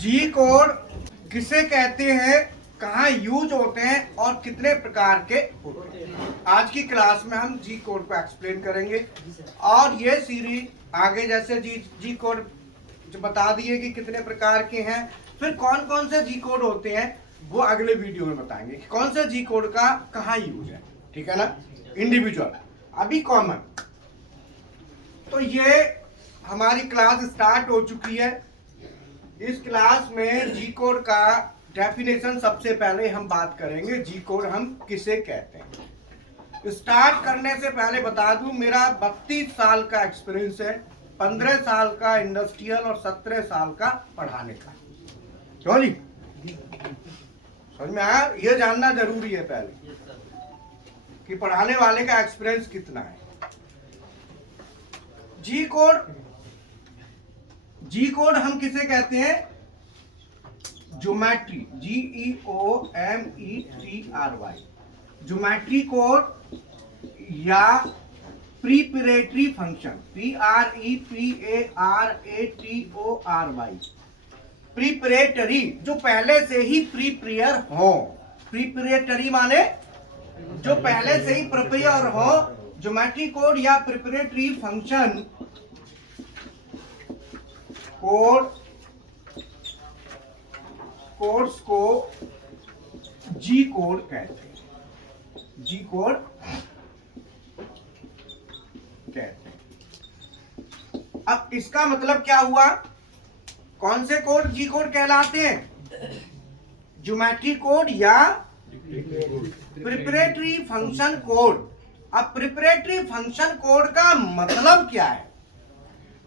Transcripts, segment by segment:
जी code किसे कहते हैं, कहाँ यूज होते हैं और कितने प्रकार के होते हैं। आज की क्लास में हम जी कोड को एक्सप्लेन करेंगे और ये सीरीज आगे जैसे जी कोड जो बता दिए कि कितने प्रकार के हैं, फिर कौन कौन से जी कोड होते हैं वो अगले वीडियो में बताएंगे कि कौन सा जी कोड का कहाँ यूज है। ठीक है ना। इंडिविजुअल अभी कॉमन। तो ये हमारी क्लास स्टार्ट हो चुकी है। इस क्लास में जी कोड का डेफिनेशन सबसे पहले हम बात करेंगे। जी कोड हम किसे कहते हैं। स्टार्ट करने से पहले बता दूं, मेरा 32 साल का एक्सपीरियंस है। 15 साल का इंडस्ट्रियल और 17 साल का पढ़ाने का। क्यों जी, समझ में आया? ये जानना जरूरी है पहले कि पढ़ाने वाले का एक्सपीरियंस कितना है। जी कोड हम किसे कहते हैं? ज्योमेट्री, GEOMETRY, ज्योमेट्री कोड या प्रीपरेटरी फंक्शन, PREPARATORY, प्रीपरेटरी जो पहले से ही प्रीपेयर हो। प्रीपरेटरी माने जो पहले से ही प्रिपेयर हो। ज्योमेट्री कोड या प्रिपरेटरी फंक्शन कोड्स को जी कोड कहते हैं। जी कोड कहते हैं। अब इसका मतलब क्या हुआ? कौन से कोड जी कोड कहलाते हैं? ज्योमेट्री कोड या प्रिपरेटरी फंक्शन कोड। अब प्रिपरेटरी फंक्शन कोड का मतलब क्या है?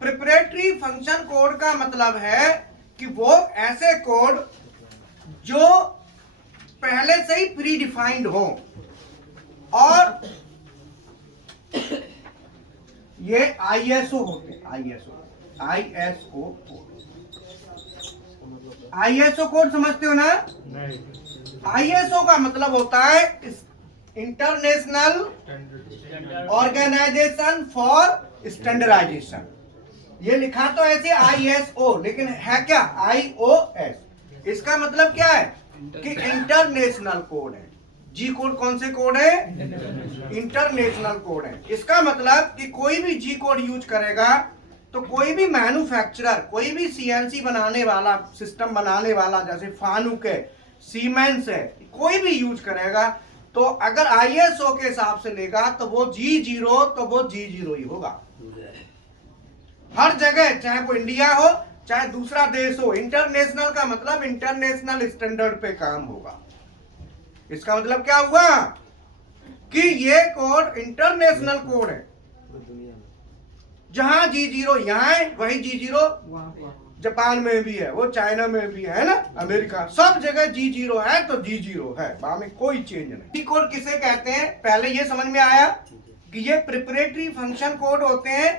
प्रिपरेटरी फंक्शन कोड का मतलब है कि वो ऐसे कोड जो पहले से ही प्री डिफाइंड हो और ये ISO होते हैं। ISO कोड समझते हो ना? ISO का मतलब होता है इंटरनेशनल ऑर्गेनाइजेशन फॉर स्टैंडर्डाइजेशन। ये लिखा तो ऐसे ISO लेकिन है क्या? IOS। इसका मतलब क्या है कि इंटरनेशनल कोड है। जी कोड कौन से कोड है? इंटरनेशनल कोड है। इसका मतलब कि कोई भी जी कोड यूज करेगा तो कोई भी मैन्युफैक्चरर, कोई भी CNC बनाने वाला, सिस्टम बनाने वाला, जैसे फानुक है, सीमेंस है, कोई भी यूज करेगा तो अगर ISO के हिसाब से लेगा तो वो G0 तो वो G0 ही होगा हर जगह, चाहे वो इंडिया हो चाहे दूसरा देश हो। इंटरनेशनल का मतलब इंटरनेशनल स्टैंडर्ड पे काम होगा। इसका मतलब क्या हुआ कि ये कोड इंटरनेशनल कोड है। जहां G0 यहाँ है वही G0 जापान में भी है, वो चाइना में भी है ना, अमेरिका, सब जगह G0 है तो G0 है, वहां में कोई चेंज नहीं। जी कोड किसे कहते हैं पहले ये समझ में आया कि ये प्रिपरेटरी फंक्शन कोड होते हैं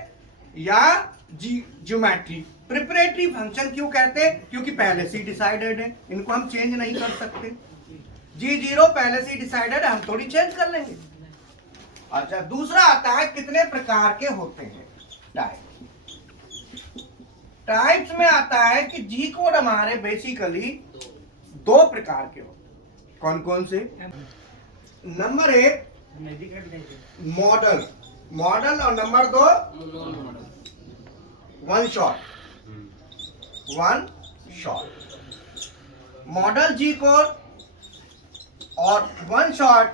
या ज्योमेट्री। प्रिपरेटरी फंक्शन क्यों कहते हैं? क्योंकि पहले से डिसाइडेड है, इनको हम चेंज नहीं कर सकते। G0 पहले से डिसाइडेड है, हम थोड़ी चेंज कर लेंगे। अच्छा, दूसरा आता है कितने प्रकार के होते हैं। टाइप्स में आता है कि जी कोड हमारे बेसिकली दो प्रकार के होते हैं। कौन कौन से? नंबर 1 मॉडल और नंबर 2 वन शॉट। मॉडल जी कोड और वन शॉट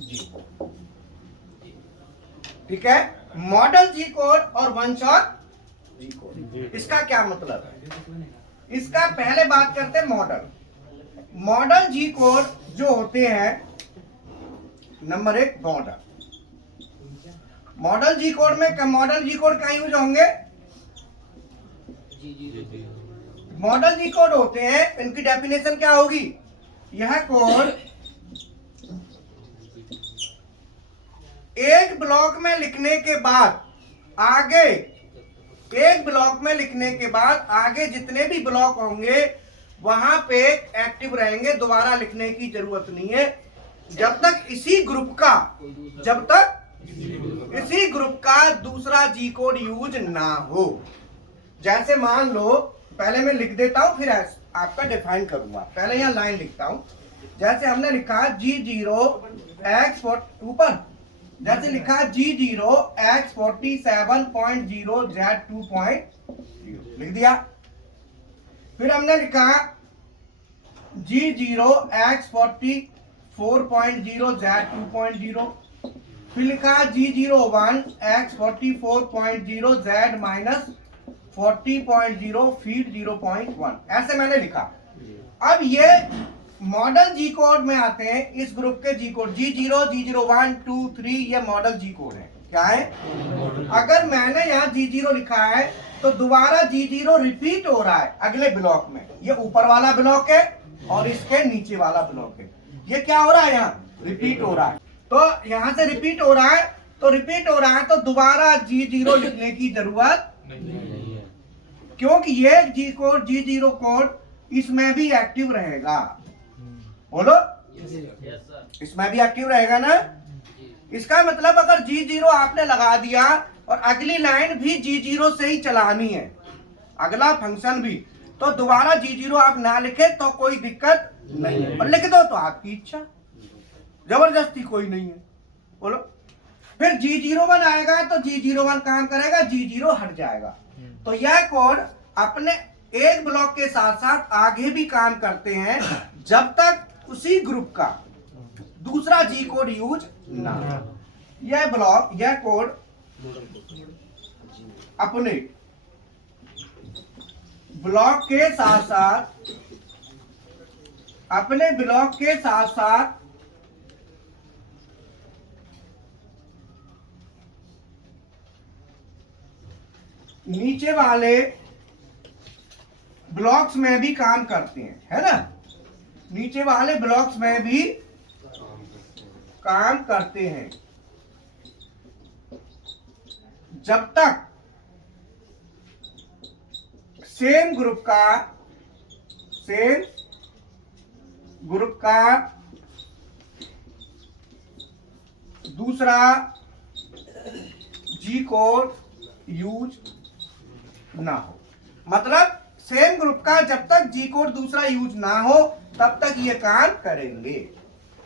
जी कोड। ठीक है, मॉडल जी कोड और वन शॉट जी कोड। इसका क्या मतलब है? इसका पहले बात करते हैं मॉडल जी कोड जो होते हैं। नंबर 1 मॉडल जी कोड में मॉडल जी कोड कहाँ यूज होंगे? मॉडल जी कोड होते हैं, इनकी डेफिनेशन क्या होगी? यह कोड एक ब्लॉक में लिखने के बाद आगे जितने भी ब्लॉक होंगे वहां पे एक्टिव रहेंगे, दोबारा लिखने की जरूरत नहीं है जब तक इसी ग्रुप का दूसरा जी कोड यूज ना हो। जैसे मान लो पहले मैं लिख देता हूं, फिर आपका डिफाइन करूंगा। पहले यहाँ लाइन लिखता हूं। जैसे हमने लिखा G0 x ऊपर, जैसे लिखा G0 x 47.0 z 2.0 लिख दिया। फिर हमने लिखा G0 x 44.0 z 2.0। फिर लिखा G01 x 44.0 z minus 40.0 feed 0.1। ऐसे मैंने लिखा। अब ये मॉडल जी कोड में आते हैं, इस ग्रुप के जी कोड G0, G0 1 2 3 ये मॉडल जी कोड है। क्या है? अगर मैंने यहाँ G0 लिखा है तो दोबारा G0 रिपीट हो रहा है अगले ब्लॉक में। ये ऊपर वाला ब्लॉक है और इसके नीचे वाला ब्लॉक है। ये क्या हो रहा है? यहाँ रिपीट हो रहा है। तो यहाँ से रिपीट हो रहा है, तो दोबारा G0 लिखने की जरूरत नहीं है, क्योंकि ये G0 कोड इसमें भी एक्टिव रहेगा। बोलो, इसमें भी एक्टिव रहेगा ना। इसका मतलब अगर G0 आपने लगा दिया और अगली लाइन भी G0 से ही चलानी है, अगला फंक्शन भी, तो दोबारा G0 आप ना लिखे तो कोई दिक्कत नहीं है, और लिख दो तो आपकी इच्छा, जबरदस्ती कोई नहीं है। बोलो। फिर G01 आएगा तो G01 काम करेगा, G0 हट जाएगा। तो यह कोड अपने एक ब्लॉक के साथ साथ आगे भी काम करते हैं जब तक उसी ग्रुप का दूसरा जी कोड यूज ना हो। यह ब्लॉक, यह कोड अपने ब्लॉक के साथ साथ, अपने ब्लॉक के साथ साथ नीचे वाले ब्लॉक्स में भी काम करते हैं, है ना। नीचे वाले ब्लॉक्स में भी काम करते हैं जब तक सेम ग्रुप का दूसरा जी कोड यूज ना हो। मतलब सेम ग्रुप का जब तक जी कोड दूसरा यूज ना हो तब तक ये काम करेंगे।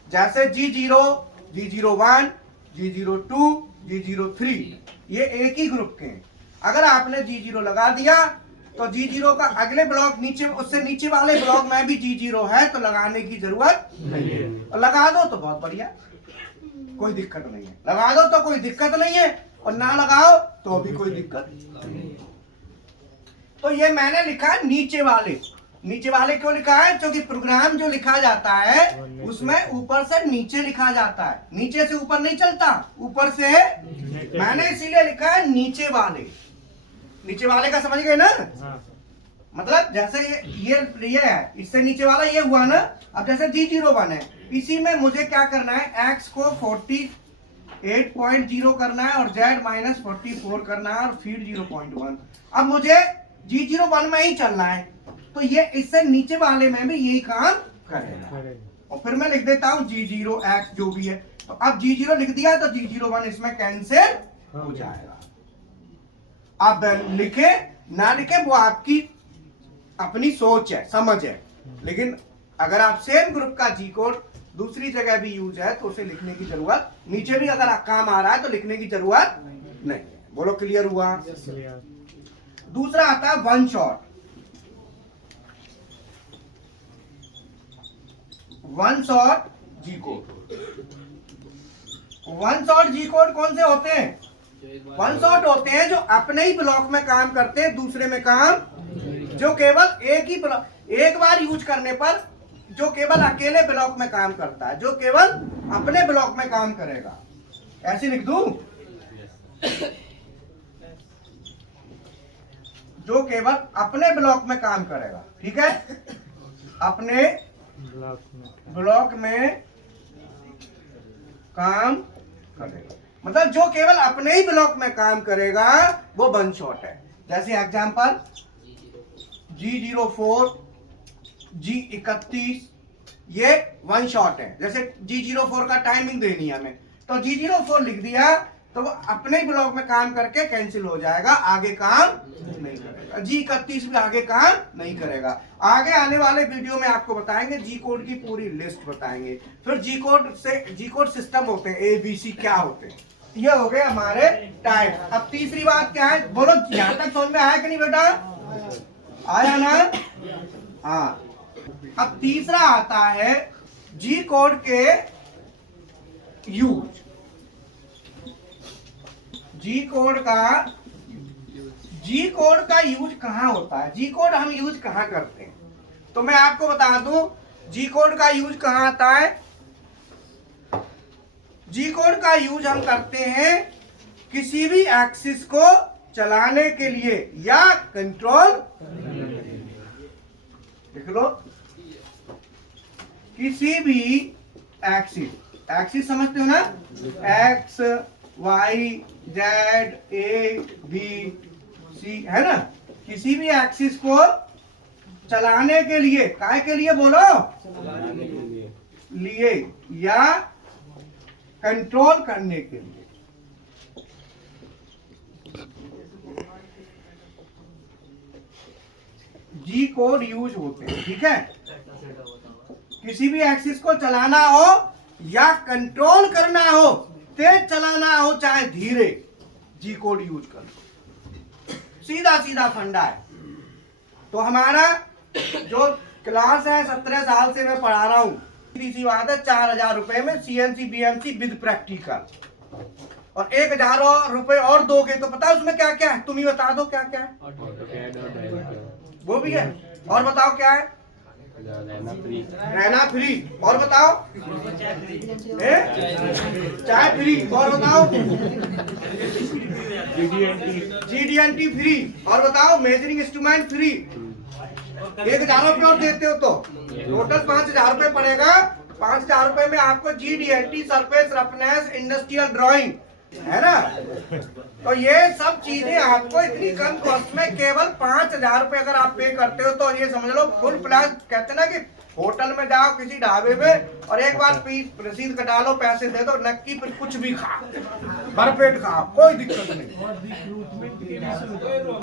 जैसे G0, G01, G02, G03 ये एक ही ग्रुप के हैं। अगर आपने G0 लगा दिया तो G0 का अगले ब्लॉक नीचे, उससे नीचे वाले ब्लॉक में भी G0 है तो लगाने की जरूरत नहीं है। और लगा दो तो बहुत बढ़िया, कोई दिक्कत नहीं है। लगा दो तो कोई दिक्कत नहीं है, और ना लगाओ तो भी कोई दिक्कत नहीं। तो ये मैंने लिखा नीचे वाले क्यों लिखा है? क्योंकि प्रोग्राम जो लिखा जाता है उसमें ऊपर से नीचे लिखा जाता है, नीचे से ऊपर नहीं चलता, ऊपर से। मैंने इसीलिए लिखा है नीचे वाले का, समझ गए ना। मतलब जैसे ये है, इससे नीचे वाला ये हुआ ना। अब जैसे G01 है, इसी में मुझे क्या करना है, x को 48.0 करना है और z माइनस 44 करना है और फीड 0.1। अब मुझे G01 में ही चलना है, तो ये इससे नीचे वाले में भी यही काम करेगा। और फिर मैं लिख देता हूं G0 x जो भी है। तो अब G0 लिख दिया तो G01 इसमें कैंसिल हो जाएगा। अब लिखे ना लिखे वो आपकी अपनी सोच है, समझ है। लेकिन अगर आप सेम ग्रुप का जी कोड दूसरी जगह भी यूज है तो उसे लिखने की जरूरत, नीचे भी अगर काम आ रहा है तो लिखने की जरूरत नहीं। बोलो, क्लियर हुआ? दूसरा आता है वन शॉट जी कोड। वन शॉट जी कोड कौन से होते हैं? वन शॉट होते हैं जो अपने ही ब्लॉक में काम करते हैं, दूसरे में काम, जो केवल एक बार यूज करने पर जो केवल अकेले ब्लॉक में काम करता है, जो केवल अपने ब्लॉक में काम करेगा। ऐसे लिख दूं, जो केवल अपने ब्लॉक में काम करेगा। ठीक है, अपने ब्लॉक में काम करेगा, मतलब जो केवल अपने ही ब्लॉक में काम करेगा वो वन शॉट है। जैसे एग्जांपल G04, G31 ये वन शॉट है। जैसे G04 का टाइमिंग देनी है हमें, तो G04 लिख दिया तो वो अपने ब्लॉक में काम करके कैंसिल हो जाएगा, आगे काम नहीं करेगा। G31 भी आगे काम नहीं करेगा। आगे आने वाले वीडियो में आपको बताएंगे जी कोड की पूरी लिस्ट बताएंगे। फिर जी कोड सिस्टम होते हैं, ABC क्या होते हैं। ये हो गए हमारे टाइप। अब तीसरी बात क्या है, बोलो यहां तक समझ में आया कि नहीं बेटा? आया ना? हाँ। अब तीसरा आता है जी कोड के यूज। जी कोड का यूज कहां होता है? जी कोड हम यूज कहां करते हैं? तो मैं आपको बता दूं जी कोड का यूज कहां आता है। जी कोड का यूज हम करते हैं किसी भी एक्सिस को चलाने के लिए या कंट्रोल, देख लो, किसी भी एक्सिस समझते हो ना, X Y Z A B C, है ना? किसी भी एक्सिस को चलाने के लिए, काहे के लिए बोलो? चलाने के लिए या कंट्रोल करने के लिए। जी कोड यूज होते हैं, ठीक है? किसी भी एक्सिस को चलाना हो या कंट्रोल करना हो, तेज चलाना हो चाहे धीरे, जी कोड यूज कर लो। सीधा फंडा है। तो हमारा जो क्लास है 17 साल से मैं पढ़ा रहा हूं, सीधी बात है, 4000 रुपए में CNC BMC विद प्रैक्टिकल, और 1000 रुपए और दोगे तो पता है उसमें क्या क्या है? तुम ही बता दो क्या क्या है। वो भी है, और बताओ क्या है? रहना फ्री, और बताओ? चाय फ्री, और बताओ? GD&T फ्री, और बताओ? Measuring instrument free. 1000 रुपये और देते हो तो टोटल 5000 रुपये पड़ेगा। 5000 रुपये में आपको GD&T surface roughness industrial drawing, है ना? तो ये सब चीजें आपको इतनी कम कॉस्ट में केवल 5000 रुपये अगर आप पे करते हो तो ये समझ लो फुल प्लान। कहते ना कि होटल में जाओ किसी ढाबे में और एक बार रसीद कटा लो, पैसे दे दो, नक्की फिर कुछ भी खा, भरपेट खा, कोई दिक्कत नहीं।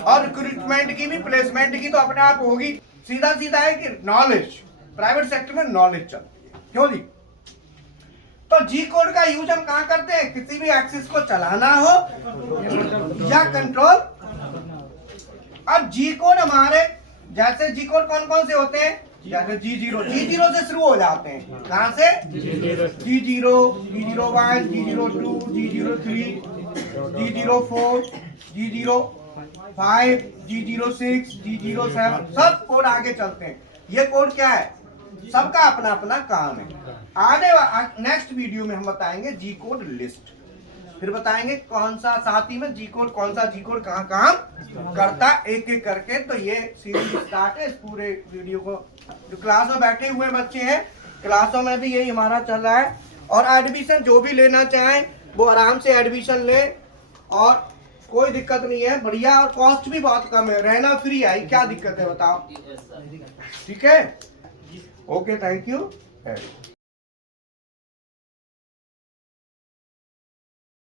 और रिक्रूटमेंट की भी, प्लेसमेंट की तो अपने आप होगी। सीधा है कि नॉलेज, प्राइवेट सेक्टर में नॉलेज चलती है, क्यों जी? तो जी कोड का यूज हम कहां करते हैं? किसी भी एक्सिस को चलाना हो या कंट्रोल। अब जी कोड हमारे, जैसे जी कोड कौन कौन से होते हैं? जैसे G0 से शुरू हो जाते हैं। कहां से? G0, G01, G02, G03, G04, G05, G06, G07, सब कोड आगे चलते हैं। ये कोड क्या है? सबका अपना अपना काम है। आगे नेक्स्ट वीडियो में हम बताएंगे जी कोड लिस्ट, फिर बताएंगे कौन सा साथी में जी कोड, कौन सा जी कोड कहाँ काम करता, एक एक करके। तो ये सीरीज स्टार्ट है। इस पूरे वीडियो को जो क्लास में बैठे हुए बच्चे हैं, क्लासों में भी यही हमारा चल रहा है। और एडमिशन जो भी लेना चाहें वो आराम से एडमिशन ले, और कोई दिक्कत नहीं है, बढ़िया, और कॉस्ट भी बहुत कम है। रहना फ्री है, क्या दिक्कत है बताओ? ठीक है, ओके, थैंक यू।